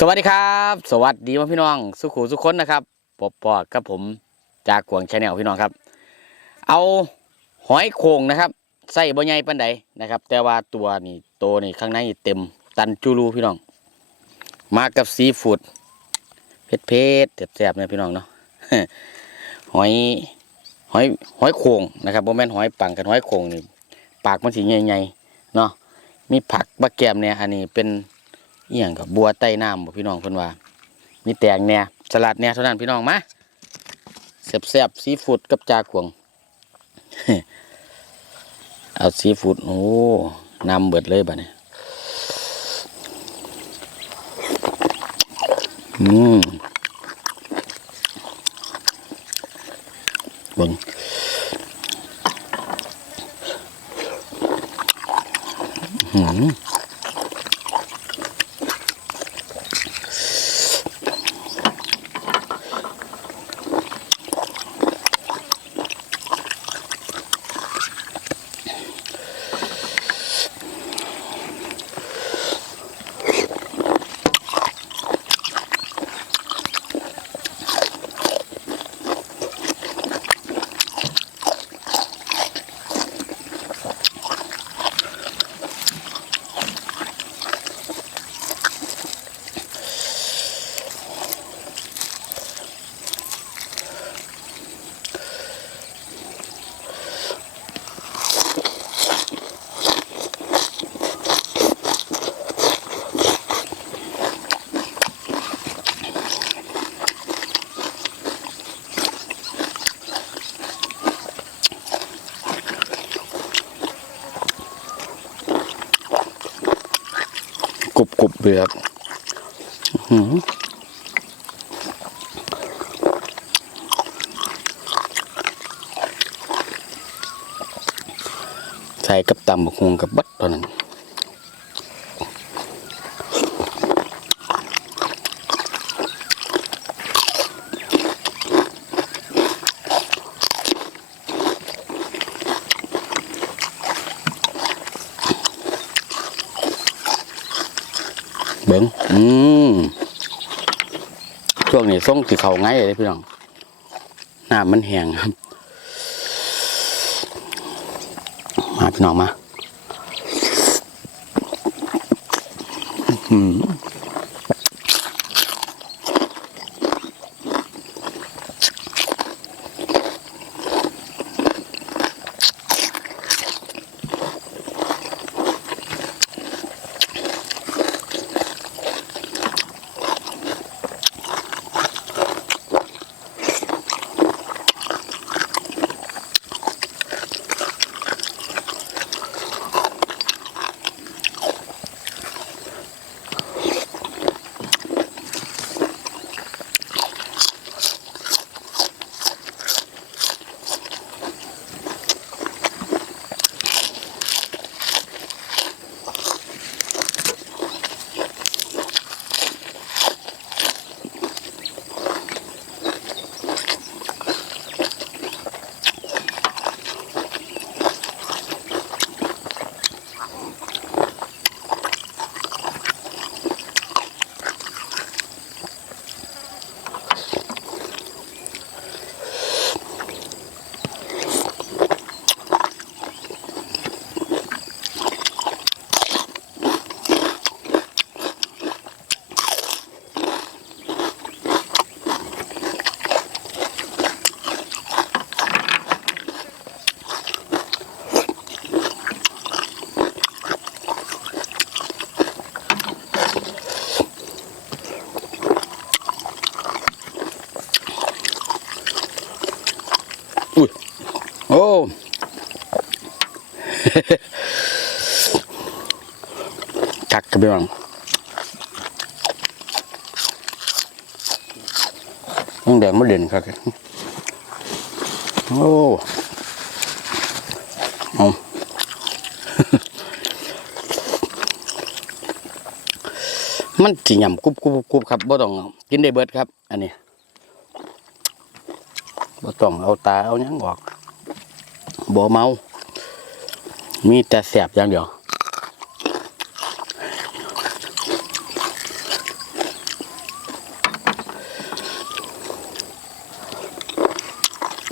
สวัสดีครับ สวัสดีพี่น้อง สุขุสุขคนนะครับปอบปอกับผมจากกวงชาแนลพี่น้องครับ เอาหอยโข่งนะครับใส่บ่ใหญ่ปานใดนะครับ แต่ว่าตัวนี่โตนี่ข้างในเต็มตันจูรูพี่น้อง มากับซีฟูดเผ็ดเผ็ดๆแซ่บๆเนี่ยพี่น้องเนาะหอยหอยหอยโข่งนะครับบ่แมนหอยปังกันหอยโข่งนี่ปากมันสีใหญ่ๆเนาะมีผักบะแกมเนี่ยอันนี้เป็น เอียงกับบัวใต้น้ำบ่พี่น้องเพิ่นว่ามีแตงเนี่ยสลัดเนี่ยเท่านั้นพี่น้องมาแซ่บๆซีฟู้ดกับจากวง เอาซีฟู้ดโอ้นำเบิดเลยบัดนี้อืมเบ่งอื้อ กรุบกรุบเบือกใส่กับตำบักฮวงกับบัดตอนนั้น เบิ้งอืมช่วงนี้ส่งสิเขาง่ายเลยพี่น้องน้ำมันแห้งครับ มาพี่น้องมา อืม กักกันไปบ้างยังแดงไม่เด่นครับโอ้เอามันจิหย่ำกรุบกรุบกรุบครับบ่ต้องกินได้เบิดครับ อันนี้บ่ต้องเอาตาเอายังออกบ่เมา มีแต่แสบอย่างเดียว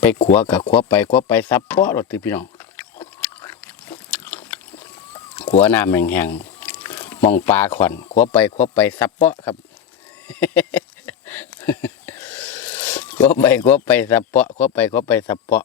ไปขัวกับขัวไปขัวไปซับเพาะรอตีพี่น้องขัวน้ำแห้งๆมองปลาขวัญขัวไปขัวไปซับเพาะครับขัวไปขัวไปซับเพาะขัวไปขัวไปซับเพาะ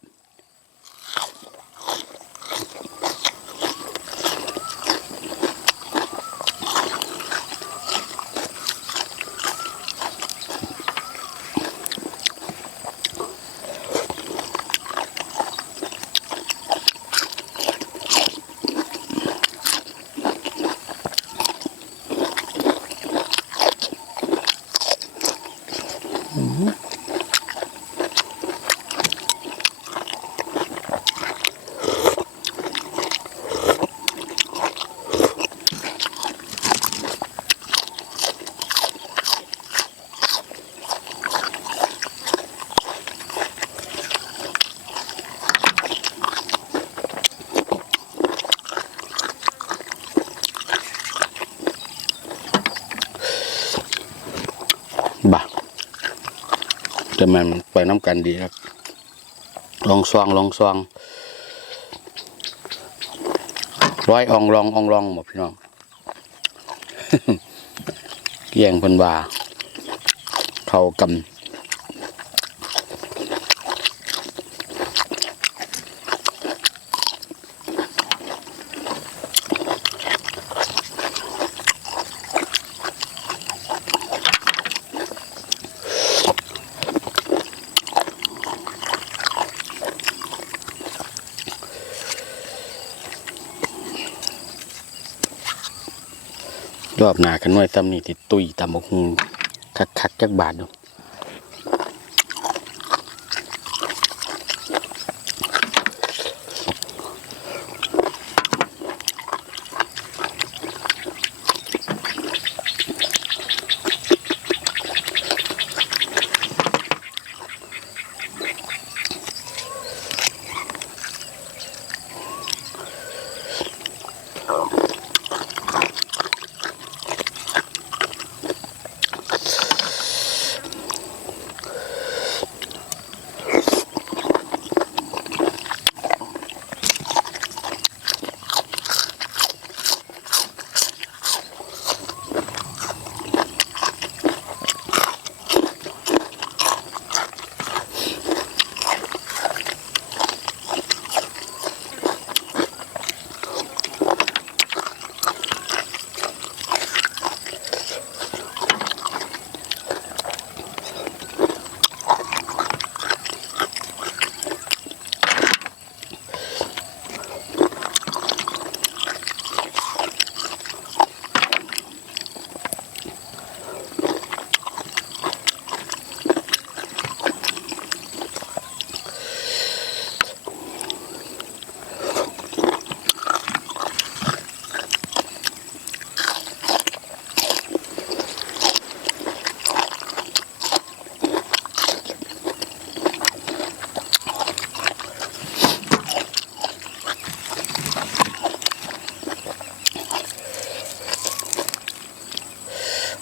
มันไปน้ำกันดีครับ ลองซองลองซองร้อยอองรองอองรองหมดพี่น้องเกี่ยงพันวาเขากำ รอบหนากันไว้ซ้ำนี่ติดตุยตามบกฮุงคักคักๆจักบาทดู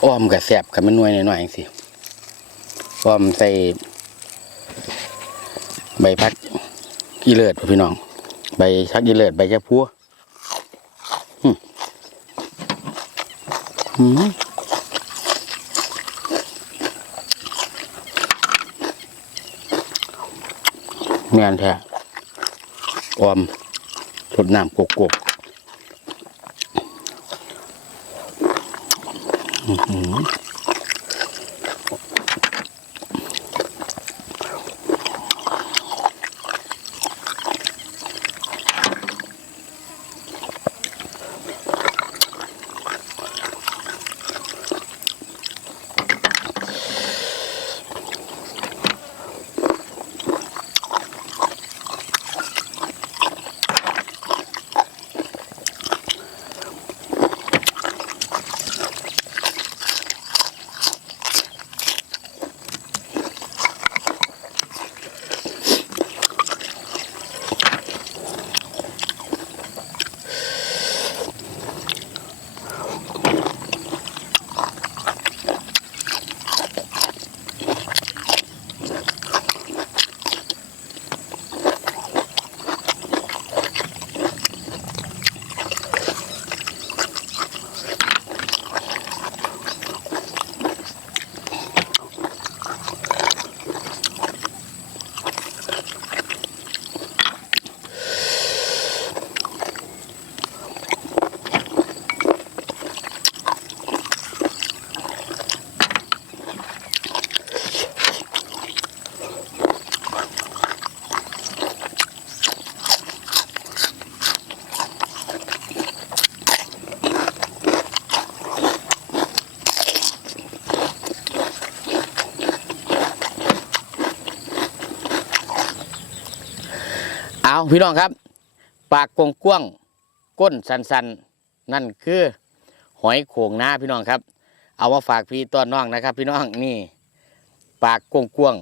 อ้อมกับแสบกับมันนวยหน่อยๆสิอ้อมใส่ใบพักอีเลิศพี่น้อง ใบชักอีเลิศใบชะพัวอืมอืมแม่นแท้ออมรดน้ำกกก 嗯哼 พี่น้องครับ ปากกว้างก้นสันๆนั่นคือ หอยโขงนาพี่น้องครับ เอามาฝากพี่ต้อนน้องนะครับ พี่น้องนี่ ปากกว้าง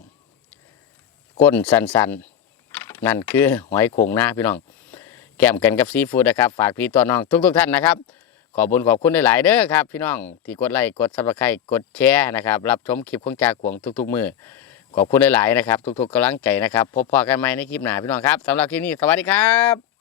ก้นสันๆนั่นคือหอยโขงนาพี่น้อง แก้มกันกับซีฟู้ดนะครับ ฝากพี่ต้อนน้องทุกๆท่านนะครับ ขอบุญขอบคุณหลายๆเด้อครับ พี่น้องที่กดไลค์กดซับสไครต์กดแชร์นะครับ รับชมคลิปของจากขวงทุก ๆ มือ ขอบคุณหลายๆนะครับ ทุกๆกำลังใจนะครับ พบพอกันใหม่ในคลิปหน้าพี่น้องครับสำหรับคลิปนี้สวัสดีครับ